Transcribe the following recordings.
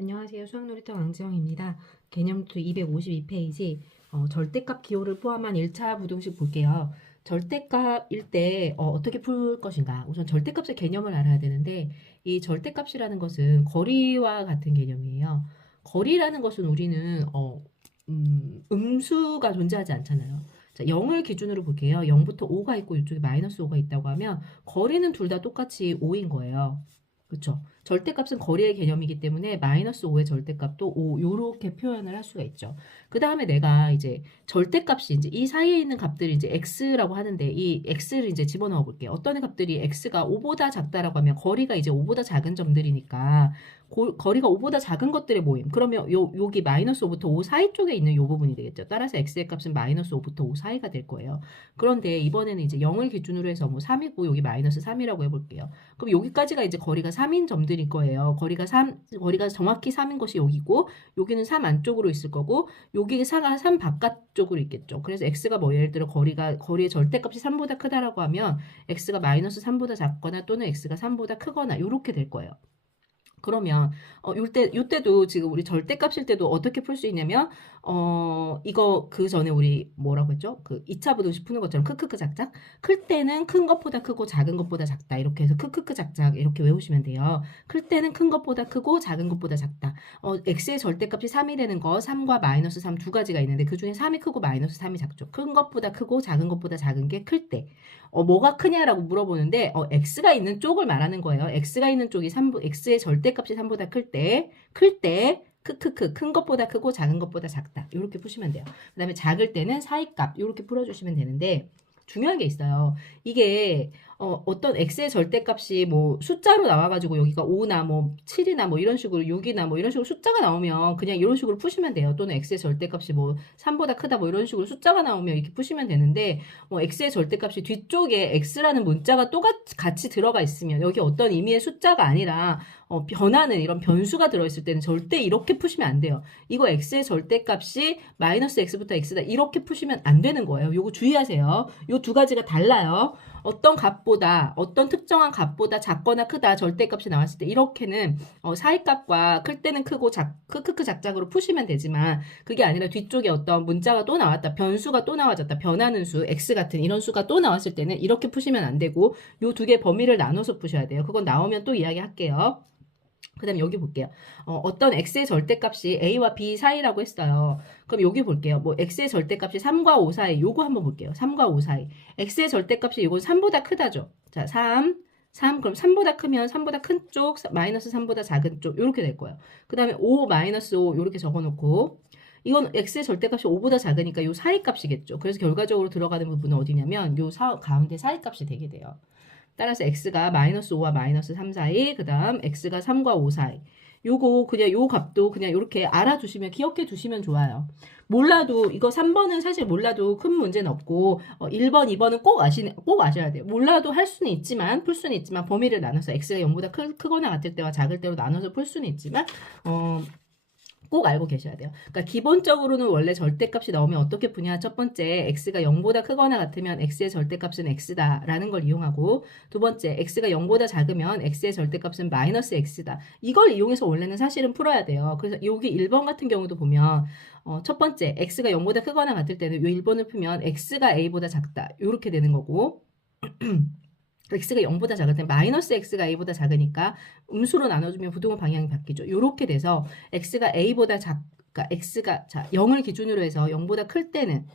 안녕하세요. 수학놀이터 왕지영입니다. 개념투 252페이지 절대값 기호를 포함한 1차 부등식 볼게요. 절대값일 때 어떻게 풀 것인가? 우선 절대값의 개념을 알아야 되는데 이 절대값이라는 것은 거리와 같은 개념이에요. 거리라는 것은 우리는 음수가 존재하지 않잖아요. 자, 0을 기준으로 볼게요. 0부터 5가 있고 이쪽에 마이너스 5가 있다고 하면 거리는 둘 다 똑같이 5인 거예요. 그렇죠? 절대값은 거리의 개념이기 때문에 마이너스 5의 절대값도 5 요렇게 표현을 할 수가 있죠. 그 다음에 내가 이제 절대값이 이제 이 사이에 있는 값들이 이제 x라고 하는데 이 x를 이제 집어넣어 볼게요. 어떤 값들이 x가 5보다 작다라고 하면 거리가 이제 5보다 작은 점들이니까 거리가 5보다 작은 것들의 모임. 그러면 여기 마이너스 5부터 5 사이 쪽에 있는 요 부분이 되겠죠. 따라서 x의 값은 마이너스 5부터 5 사이가 될 거예요. 그런데 이번에는 이제 0을 기준으로 해서 뭐 3이고 여기 마이너스 3이라고 해볼게요. 그럼 여기까지가 이제 거리가 3인 점들일 거예요. 거리가 정확히 3인 것이 여기고, 여기는 3 안쪽으로 있을 거고, 여기 4가 3 바깥쪽으로 있겠죠. 그래서 x가 뭐 예를 들어 거리의 절대값이 3보다 크다라고 하면 x가 마이너스 3보다 작거나 또는 x가 3보다 크거나 이렇게 될 거예요. 그러면 요때도 지금 우리 절대값일 때도 어떻게 풀 수 있냐면 이거 그 전에 우리 뭐라고 했죠? 그 2차 부등식 푸는 것처럼 크크크 작작 클 때는 큰 것보다 크고 작은 것보다 작다 이렇게 해서 크크크 작작 이렇게 외우시면 돼요. 클 때는 큰 것보다 크고 작은 것보다 작다. x의 절대값이 3이 되는 거 3과 마이너스 3 두 가지가 있는데 그 중에 3이 크고 마이너스 3이 작죠. 큰 것보다 크고 작은 것보다 작은 게 클 때. 뭐가 크냐라고 물어보는데 x가 있는 쪽을 말하는 거예요. x가 있는 쪽이 x의 절대값이 3보다 클 때 크크크 큰 것보다 크고 작은 것보다 작다. 이렇게 푸시면 돼요. 그 다음에 작을 때는 사이값 이렇게 풀어주시면 되는데 중요한 게 있어요. 이게 어떤 x의 절대값이 뭐 숫자로 나와가지고 여기가 5나 뭐 7이나 뭐 이런 식으로 6이나 뭐 이런 식으로 숫자가 나오면 그냥 이런 식으로 푸시면 돼요. 또는 x의 절대값이 뭐 3보다 크다 뭐 이런 식으로 숫자가 나오면 이렇게 푸시면 되는데 x의 절대값이 뒤쪽에 x라는 문자가 또 같이 들어가 있으면 여기 어떤 의미의 숫자가 아니라 변하는 이런 변수가 들어있을 때는 절대 이렇게 푸시면 안 돼요. 이거 x의 절대값이 마이너스 x부터 x다 이렇게 푸시면 안 되는 거예요. 요거 주의하세요. 요 두 가지가 달라요. 어떤 특정한 값보다 작거나 크다 절대값이 나왔을 때 이렇게는 사이값과 클 때는 크고 크크크 작작으로 푸시면 되지만 그게 아니라 뒤쪽에 어떤 문자가 또 나왔다 변수가 또 나와졌다 변하는 수 x 같은 이런 수가 또 나왔을 때는 이렇게 푸시면 안 되고 요 두 개 범위를 나눠서 푸셔야 돼요. 그건 나오면 또 이야기할게요. 그 다음에 여기 볼게요. 어떤 x의 절대값이 a와 b 사이라고 했어요. 그럼 여기 볼게요. 뭐 x의 절대값이 3과 5 사이 요거 한번 볼게요. 3과 5 사이. x의 절대값이 이건 3보다 크다죠. 자, 3 그럼 3보다 크면 3보다 큰 쪽 마이너스 3보다 작은 쪽 요렇게 될 거예요. 그 다음에 5 마이너스 5 요렇게 적어놓고 이건 x의 절대값이 5보다 작으니까 요 사이 값이겠죠. 그래서 결과적으로 들어가는 부분은 어디냐면 요 가운데 사이 값이 되게 돼요. 따라서 x가 마이너스 5와 마이너스 3 사이, 그 다음 x가 3과 5 사이. 요거 그냥 요 값도 그냥 이렇게 알아두시면 기억해 두시면 좋아요. 몰라도 이거 3번은 사실 몰라도 큰 문제는 없고 1번, 2번은 꼭 아셔야 돼요. 몰라도 할 수는 있지만 풀 수는 있지만 범위를 나눠서 x가 0보다 크거나 같을 때와 작을 때로 나눠서 풀 수는 있지만 꼭 알고 계셔야 돼요. 그러니까 기본적으로는 원래 절대값이 나오면 어떻게 푸냐. 첫 번째, x가 0보다 크거나 같으면 x의 절대값은 x다라는 걸 이용하고 두 번째, x가 0보다 작으면 x의 절대값은 마이너스 x다. 이걸 이용해서 원래는 사실은 풀어야 돼요. 그래서 여기 1번 같은 경우도 보면 첫 번째, x가 0보다 크거나 같을 때는 이 1번을 풀면 x가 a보다 작다. 이렇게 되는 거고 x가 0보다 작을 때 마이너스 x가 a보다 작으니까 음수로 나눠주면 부등호 방향이 바뀌죠. 이렇게 돼서 x가 a보다 그러니까 x가 0을 기준으로 해서 0보다 클 때는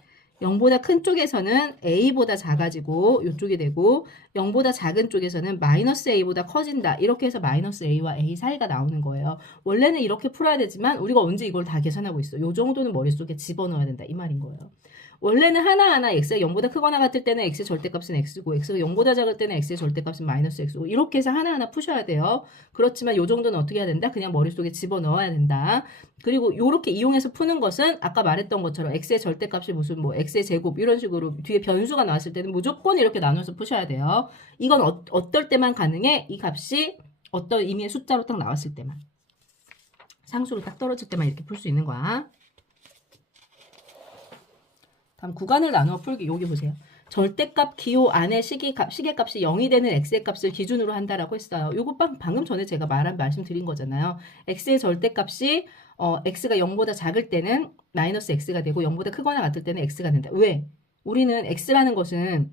0보다 큰 쪽에서는 a보다 작아지고 이쪽이 되고 0보다 작은 쪽에서는 마이너스 a보다 커진다. 이렇게 해서 마이너스 a와 a 사이가 나오는 거예요. 원래는 이렇게 풀어야 되지만 우리가 언제 이걸 다 계산하고 있어. 요 정도는 머릿속에 집어넣어야 된다. 이 말인 거예요. 원래는 하나하나 x가 0보다 크거나 같을 때는 x의 절대값은 x고 x가 0보다 작을 때는 x의 절대값은 마이너스 x고 이렇게 해서 하나하나 푸셔야 돼요. 그렇지만 요 정도는 어떻게 해야 된다? 그냥 머릿속에 집어넣어야 된다. 그리고 이렇게 이용해서 푸는 것은 아까 말했던 것처럼 x의 절대값이 무슨 뭐 x의 제곱 이런 식으로 뒤에 변수가 나왔을 때는 무조건 이렇게 나눠서 푸셔야 돼요. 이건 어떨 때만 가능해? 이 값이 어떤 의미의 숫자로 딱 나왔을 때만. 상수로 딱 떨어질 때만 이렇게 풀 수 있는 거야. 다음 구간을 나누어 풀기 여기 보세요. 절대값 기호 안에 시계값이 0이 되는 x의 값을 기준으로 한다라고 했어요. 요거 방금 전에 제가 말씀드린 거잖아요. x의 절대값이 x가 0보다 작을 때는 마이너스 x가 되고 0보다 크거나 같을 때는 x가 된다. 왜? 우리는 x라는 것은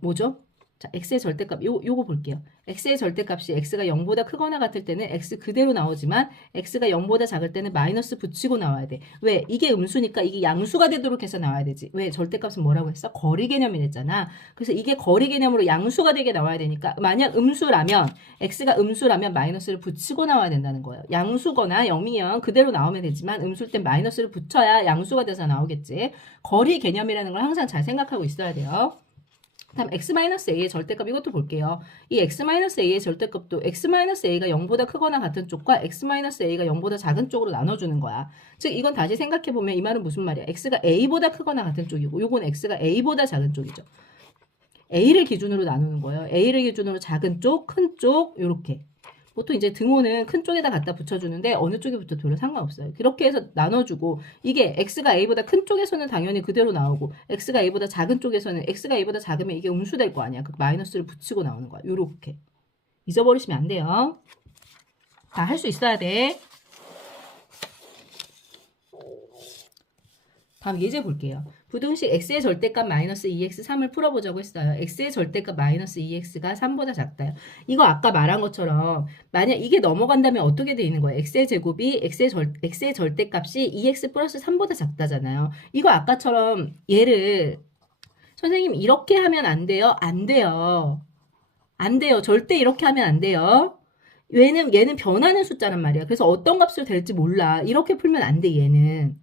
뭐죠? 자, x의 절대값 요거 볼게요. x의 절대값이 x가 0보다 크거나 같을 때는 x 그대로 나오지만 x가 0보다 작을 때는 마이너스 붙이고 나와야 돼. 왜? 이게 음수니까 이게 양수가 되도록 해서 나와야 되지. 왜? 절대값은 뭐라고 했어? 거리 개념이랬잖아. 그래서 이게 거리 개념으로 양수가 되게 나와야 되니까 만약 음수라면 x가 음수라면 마이너스를 붙이고 나와야 된다는 거예요. 양수거나 0이면 그대로 나오면 되지만 음수일 땐 마이너스를 붙여야 양수가 돼서 나오겠지. 거리 개념이라는 걸 항상 잘 생각하고 있어야 돼요. 다음 x-a의 절대값 이것도 볼게요. 이 x-a의 절대값도 x-a가 0보다 크거나 같은 쪽과 x-a가 0보다 작은 쪽으로 나눠주는 거야. 즉 이건 다시 생각해보면 이 말은 무슨 말이야. x가 a보다 크거나 같은 쪽이고 요건 x가 a보다 작은 쪽이죠. a를 기준으로 나누는 거예요. a를 기준으로 작은 쪽, 큰 쪽 요렇게. 보통 이제 등호는 큰 쪽에다 갖다 붙여주는데 어느 쪽에 붙어도 상관없어요. 그렇게 해서 나눠주고 이게 x가 a보다 큰 쪽에서는 당연히 그대로 나오고 x가 a보다 작은 쪽에서는 x가 a보다 작으면 이게 음수될 거 아니야. 그 마이너스를 붙이고 나오는 거야. 요렇게. 잊어버리시면 안 돼요. 다 할 수 있어야 돼. 다음 예제 볼게요. 부등식 x의 절대값 마이너스 2x3을 풀어보자고 했어요. x의 절대값 마이너스 2x가 3보다 작다요. 이거 아까 말한 것처럼 만약 이게 넘어간다면 어떻게 돼 있는 거예요? x의 제곱이 x의 절대값이 2x 플러스 3보다 작다잖아요. 이거 아까처럼 얘를 선생님 이렇게 하면 안 돼요? 안 돼요. 안 돼요. 절대 이렇게 하면 안 돼요. 얘는 변하는 숫자란 말이야. 그래서 어떤 값으로 될지 몰라. 이렇게 풀면 안 돼, 얘는.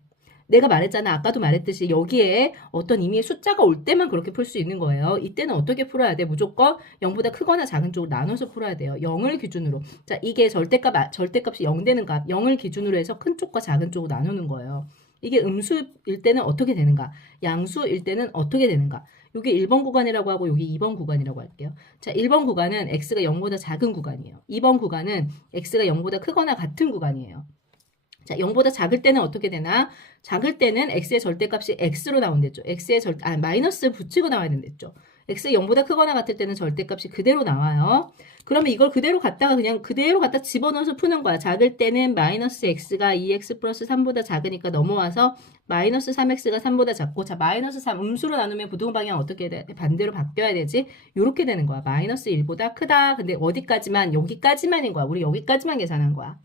내가 말했잖아. 아까도 말했듯이 여기에 어떤 의미의 숫자가 올 때만 그렇게 풀 수 있는 거예요. 이때는 어떻게 풀어야 돼? 무조건 0보다 크거나 작은 쪽으로 나눠서 풀어야 돼요. 0을 기준으로. 자, 이게 절대값이 0 되는 값. 0을 기준으로 해서 큰 쪽과 작은 쪽으로 나누는 거예요. 이게 음수일 때는 어떻게 되는가? 양수일 때는 어떻게 되는가? 여기 1번 구간이라고 하고 여기 2번 구간이라고 할게요. 자, 1번 구간은 x가 0보다 작은 구간이에요. 2번 구간은 x가 0보다 크거나 같은 구간이에요. 자, 0보다 작을 때는 어떻게 되나? 작을 때는 x의 절대값이 x로 나온댔죠. 마이너스를 붙이고 나와야 된댔죠. x가 0보다 크거나 같을 때는 절대값이 그대로 나와요. 그러면 이걸 그대로 갖다 집어넣어서 푸는 거야. 작을 때는 마이너스 x가 2x 플러스 3보다 작으니까 넘어와서 마이너스 3x가 3보다 작고, 자, 마이너스 3 음수로 나누면 부등 방향 어떻게 돼? 반대로 바뀌어야 되지? 요렇게 되는 거야. 마이너스 1보다 크다. 근데 어디까지만? 여기까지만인 거야. 우리 여기까지만 계산한 거야.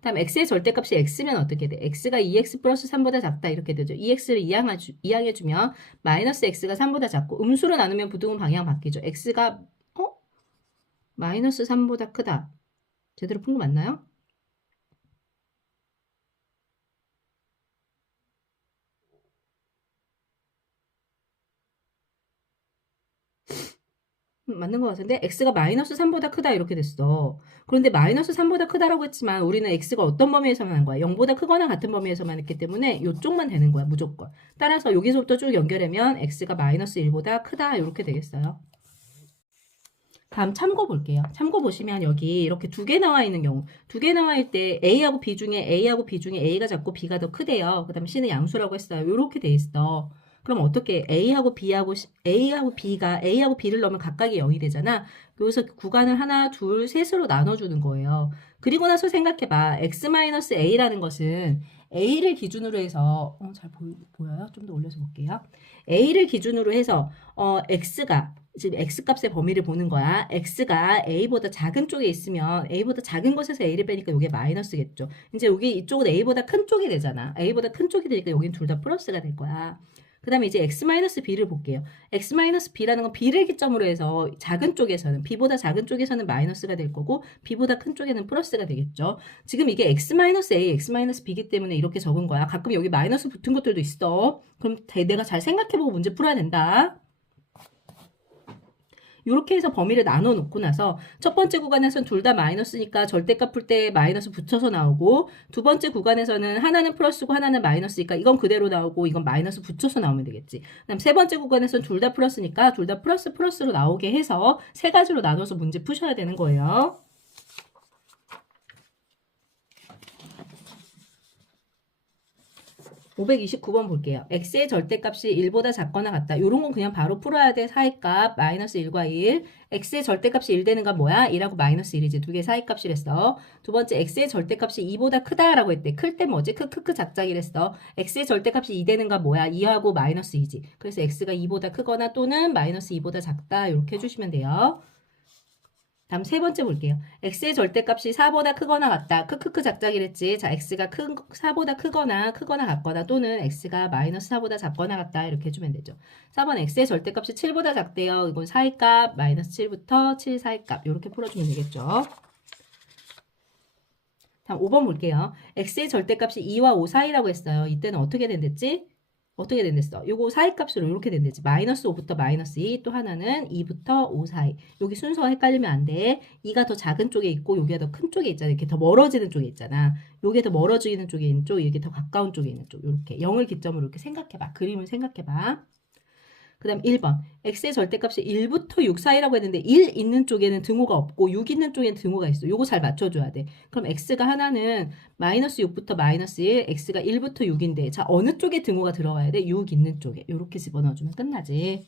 다음 x의 절대값이 x면 어떻게 돼? x가 2x 플러스 3보다 작다 이렇게 되죠. 2x를 이항해주면 마이너스 x가 3보다 작고 음수로 나누면 부등은 방향 바뀌죠. x가 마이너스 3보다 크다. 제대로 푼 거 맞나요? 맞는 것 같은데 x가 마이너스 3보다 크다 이렇게 됐어. 그런데 마이너스 3보다 크다라고 했지만 우리는 x가 어떤 범위에서만 한 거야? 0보다 크거나 같은 범위에서만 했기 때문에 이쪽만 되는 거야. 무조건. 따라서 여기서부터 쭉 연결하면 x가 마이너스 1보다 크다 이렇게 되겠어요. 다음 참고 볼게요. 참고 보시면 여기 이렇게 두 개 나와 있는 경우, 두 개 나와 있을 때 A하고 B 중에 A가 작고 B가 더 크대요. 그 다음에 C는 양수라고 했어요. 이렇게 돼 있어. 그럼 어떻게 A하고 B를 넣으면 각각이 0이 되잖아. 여기서 구간을 하나, 둘, 셋으로 나눠주는 거예요. 그리고 나서 생각해봐. x-a라는 것은 A를 기준으로 해서 잘 보여요? 좀 더 올려서 볼게요. A를 기준으로 해서 x가 지금 x값의 범위를 보는 거야. x가 a보다 작은 쪽에 있으면 a보다 작은 것에서 a를 빼니까 이게 마이너스겠죠. 이제 여기 이쪽은 a보다 큰 쪽이 되잖아. a보다 큰 쪽이 되니까 여긴 둘 다 플러스가 될 거야. 그 다음에 이제 x-b를 볼게요. x-b라는 건 b를 기점으로 해서 작은 쪽에서는 b보다 작은 쪽에서는 마이너스가 될 거고 b보다 큰 쪽에는 플러스가 되겠죠. 지금 이게 x-a, x-b이기 때문에 이렇게 적은 거야. 가끔 여기 마이너스 붙은 것들도 있어. 그럼 내가 잘 생각해보고 문제 풀어야 된다. 이렇게 해서 범위를 나눠 놓고 나서 첫 번째 구간에서는 둘 다 마이너스니까 절대값 풀 때 마이너스 붙여서 나오고 두 번째 구간에서는 하나는 플러스고 하나는 마이너스니까 이건 그대로 나오고 이건 마이너스 붙여서 나오면 되겠지. 그다음 세 번째 구간에서는 둘 다 플러스니까 둘 다 플러스로 나오게 해서 세 가지로 나눠서 문제 푸셔야 되는 거예요. 529번 볼게요. x의 절대값이 1보다 작거나 같다. 요런 건 그냥 바로 풀어야 돼. 사이값 마이너스 1과 1. x의 절대값이 1 되는 건 뭐야? 1하고 마이너스 1이지. 두 개 사이값이랬어. 두 번째 x의 절대값이 2보다 크다라고 했대. 클 때 뭐지? 크크크 작작이랬어. x의 절대값이 2 되는 건 뭐야? 2하고 마이너스 2지. 그래서 x가 2보다 크거나 또는 마이너스 2보다 작다. 이렇게 해주시면 돼요. 다음 세 번째 볼게요. x의 절대값이 4보다 크거나 같다. 크크크 작작이랬지. 자, x가 4보다 크거나 같거나 또는 x가 마이너스 4보다 작거나 같다. 이렇게 해주면 되죠. 4번 x의 절대값이 7보다 작대요. 이건 사이값 마이너스 7부터 7 사이값 이렇게 풀어주면 되겠죠. 다음 5번 볼게요. x의 절대값이 2와 5 사이라고 했어요. 이때는 어떻게 된댔지? 어떻게 된댔어? 요거 사이값으로 이렇게 된댔지. 마이너스 5부터 마이너스 2, 또 하나는 2부터 5 사이. 여기 순서가 헷갈리면 안 돼. 2가 더 작은 쪽에 있고 여기가 더 큰 쪽에 있잖아. 이렇게 더 멀어지는 쪽에 있잖아. 요게 더 멀어지는 쪽에 있는 쪽, 이게 더 가까운 쪽에 있는 쪽. 이렇게 0을 기점으로 이렇게 생각해봐. 그림을 생각해봐. 그 다음 1번. x의 절대값이 1부터 6 사이라고 했는데 1 있는 쪽에는 등호가 없고 6 있는 쪽에는 등호가 있어. 요거 잘 맞춰줘야 돼. 그럼 x가 하나는 마이너스 6부터 마이너스 1, x가 1부터 6인데 자 어느 쪽에 등호가 들어가야 돼? 6 있는 쪽에. 요렇게 집어넣어주면 끝나지.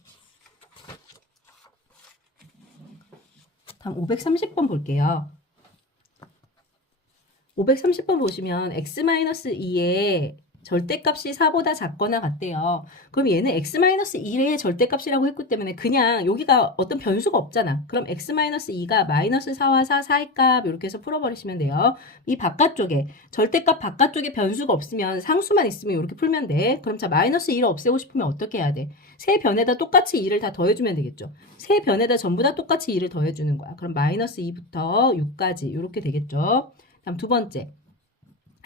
다음 530번 볼게요. 530번 보시면 x-2에 절대값이 4보다 작거나 같대요. 그럼 얘는 x-1의 절대값이라고 했기 때문에 그냥 여기가 어떤 변수가 없잖아. 그럼 x-2가 마이너스 4와 4 사이값 이렇게 해서 풀어버리시면 돼요. 이 바깥쪽에 절대값 바깥쪽에 변수가 없으면 상수만 있으면 이렇게 풀면 돼. 그럼 자 마이너스 2를 없애고 싶으면 어떻게 해야 돼? 세 변에다 똑같이 2를 다 더해주면 되겠죠. 세 변에다 전부 다 똑같이 2를 더해주는 거야. 그럼 마이너스 2부터 6까지 이렇게 되겠죠. 다음 두 번째.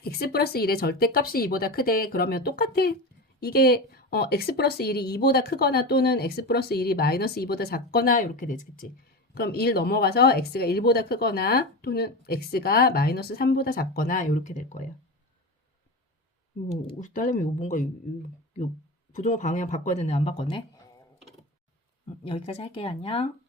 x 플러스 1의 절대값이 2보다 크대. 그러면 똑같아. 이게 x 플러스 1이 2보다 크거나 또는 x 플러스 1이 마이너스 2보다 작거나 이렇게 되겠지. 그럼 1 넘어가서 x가 1보다 크거나 또는 x가 마이너스 3보다 작거나 이렇게 될 거예요. 우리 딸내미 이거 뭔가 부동호 방향 바꿔야 되는데 안 바꿨네. 여기까지 할게요. 안녕.